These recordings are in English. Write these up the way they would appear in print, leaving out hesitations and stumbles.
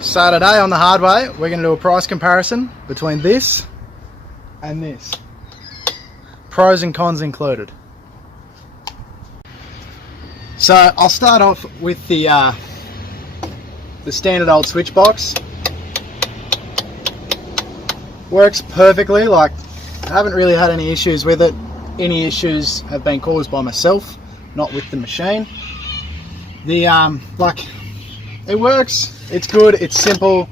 So today on The Hard Way, we're going to do a price comparison between this and this. Pros and cons included. So I'll start off with the standard old switch box. Works perfectly, like I haven't really had any issues with it. Any issues have been caused by myself, not with the machine. The it works. It's good, it's simple,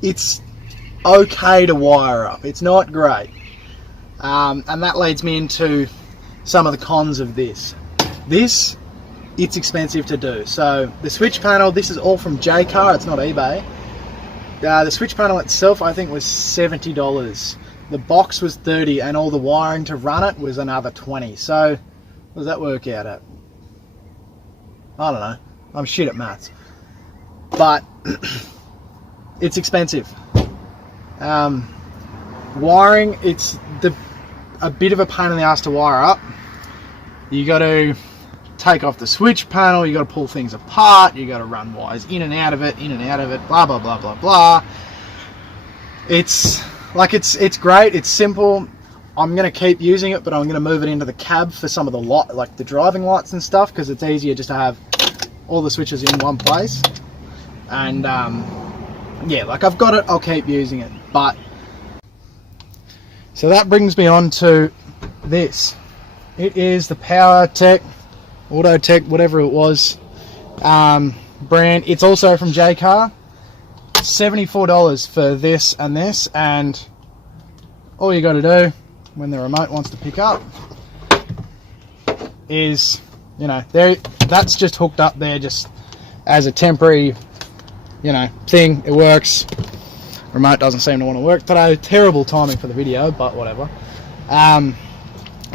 it's okay to wire up, it's not great. And that leads me into some of the cons of this. It's expensive to do. So the switch panel, this is all from Jaycar, it's not eBay. The switch panel itself I think was $70. The box was $30 and all the wiring to run it was another $20. So what does that work out at? I don't know, I'm shit at maths. But it's expensive. Wiring, it's a bit of a pain in the ass to wire up. You got to take off the switch panel, you got to pull things apart, you got to run wires in and out of it, blah blah blah blah blah. It's great, it's simple. I'm gonna keep using it, but I'm gonna move it into the cab for some of the like the driving lights and stuff, because it's easier just to have all the switches in one place. And yeah, like I've got it, I'll keep using it. But so that brings me on to this. It is the PowerTech, Autotech, whatever it was, brand. It's also from Jaycar. $74 for this, and all you got to do when the remote wants to pick up is, you know, that's just hooked up there just as a temporary, you know, thing. It works. Remote doesn't seem to want to work today. Terrible timing for the video, but whatever.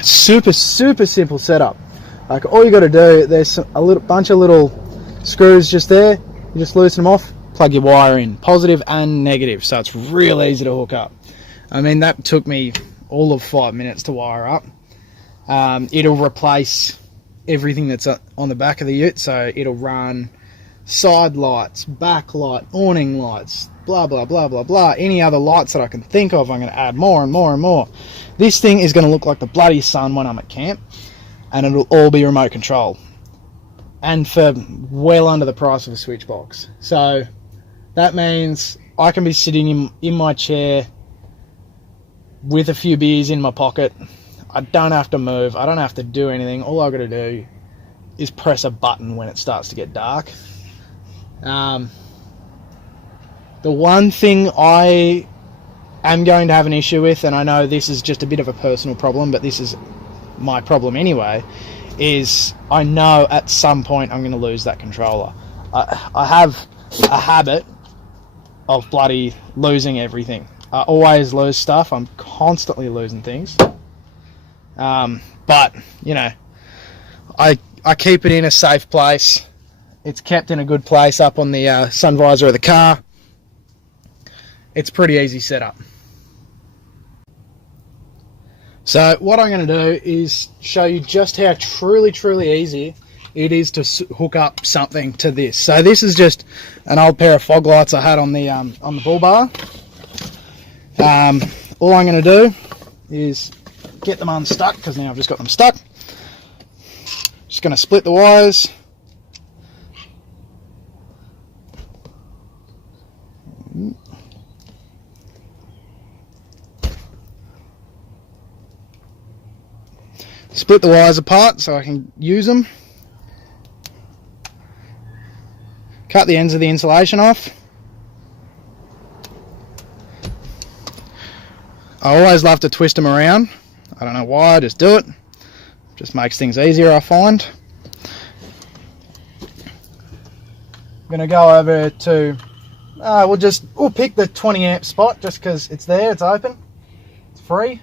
Super simple setup. Like all you got to do, there's a bunch of little screws just there. You just loosen them off, plug your wire in, positive and negative. So it's real easy to hook up. I mean, that took me all of 5 minutes to wire up. It'll replace everything that's on the back of the ute, so it'll run side lights, back light, awning lights, blah blah blah blah blah. Any other lights that I can think of, I'm going to add more and more and more. This thing is going to look like the bloody sun when I'm at camp, and it'll all be remote control, and for well under the price of a switch box. So that means I can be sitting in my chair with a few beers in my pocket. I don't have to move, I don't have to do anything. All I've got to do is press a button when it starts to get dark. The one thing I am going to have an issue with, and I know this is just a bit of a personal problem, but this is my problem anyway, is I know at some point I'm going to lose that controller. I have a habit of bloody losing everything. I always lose stuff. I'm constantly losing things. But, you know, I keep it in a safe place. It's kept in a good place up on the sun visor of the car. It's pretty easy setup. So what I'm going to do is show you just how truly easy it is to hook up something to this. So this is just an old pair of fog lights I had on the bull bar. All I'm going to do is get them unstuck, because now I've just got them stuck. Just going to split the wires. Split the wires apart so I can use them. Cut the ends of the insulation off. I always love to twist them around. I don't know why, I just do it. Just makes things easier, I find. I'm going to go over to, we'll pick the 20 amp spot just because it's there, it's open, it's free.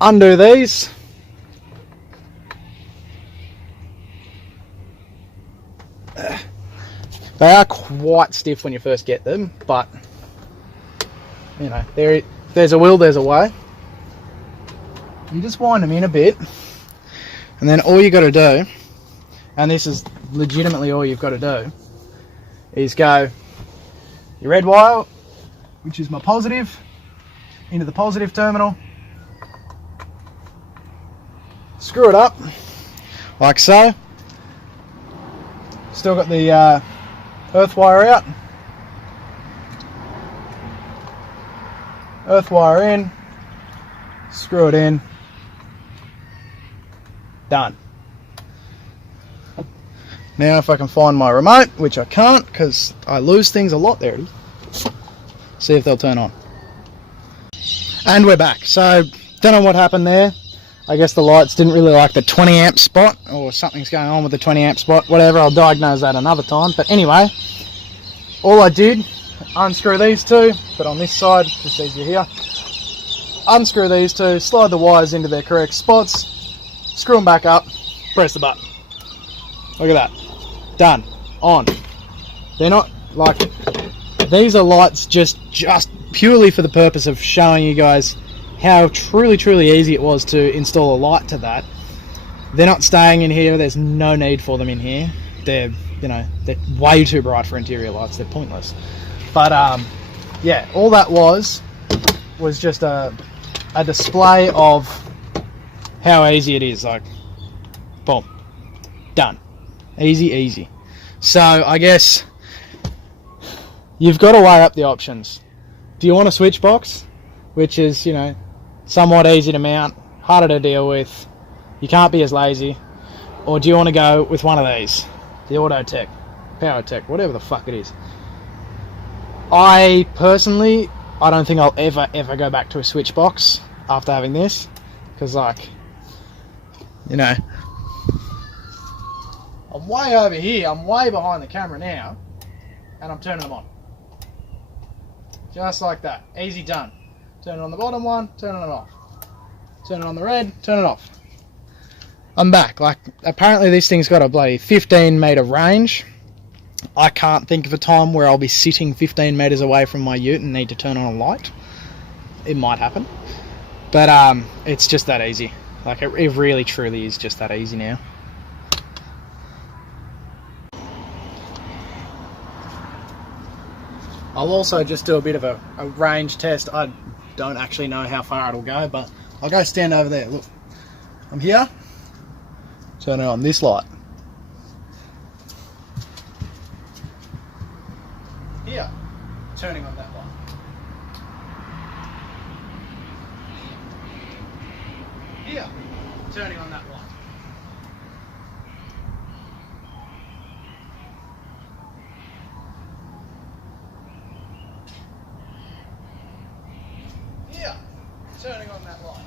Undo these. They are quite stiff when you first get them, but you know, there's a will, there's a way. You just wind them in a bit, and then all you got to do, and this is legitimately all you've got to do, is go your red wire, which is my positive, into the positive terminal, screw it up like so. Still got the earth wire out, earth wire in, screw it in, done. Now if I can find my remote, which I can't because I lose things a lot. There it is. See if they'll turn on. And we're back. So don't know what happened there. I guess the lights didn't really like the 20 amp spot, or something's going on with the 20 amp spot. Whatever, I'll diagnose that another time. But anyway, all I did, unscrew these two, but on this side, just easier here. Unscrew these two, slide the wires into their correct spots, screw them back up, press the button. Look at that. Done. On. They're not like, these are lights just purely for the purpose of showing you guys how truly easy it was to install a light to that. They're not staying in here. There's no need for them in here. They're, you know, they're way too bright for interior lights. They're pointless. But yeah, all that was just a display of how easy it is. Like, boom, done. Easy. So I guess you've got to weigh up the options. Do you want a switch box, which is, you know, somewhat easy to mount, harder to deal with, you can't be as lazy, or do you want to go with one of these, the Autotech, PowerTech, whatever the fuck it is? I personally, I don't think I'll ever go back to a switch box after having this, because, like, you know, I'm way over here, I'm way behind the camera now, and I'm turning them on. Just like that. Easy done. Turn it on the bottom one, turn it off. Turn it on the red, turn it off. I'm back. Like, apparently this thing's got a bloody 15 metre range. I can't think of a time where I'll be sitting 15 metres away from my ute and need to turn on a light. It might happen. But it's just that easy. Like, it really truly is just that easy now. I'll also just do a bit of a range test. I don't actually know how far it'll go, but I'll go stand over there. Look, I'm here, turn it on this light. Here, turning on that light. Here, turning on that light. Here, turning on that light.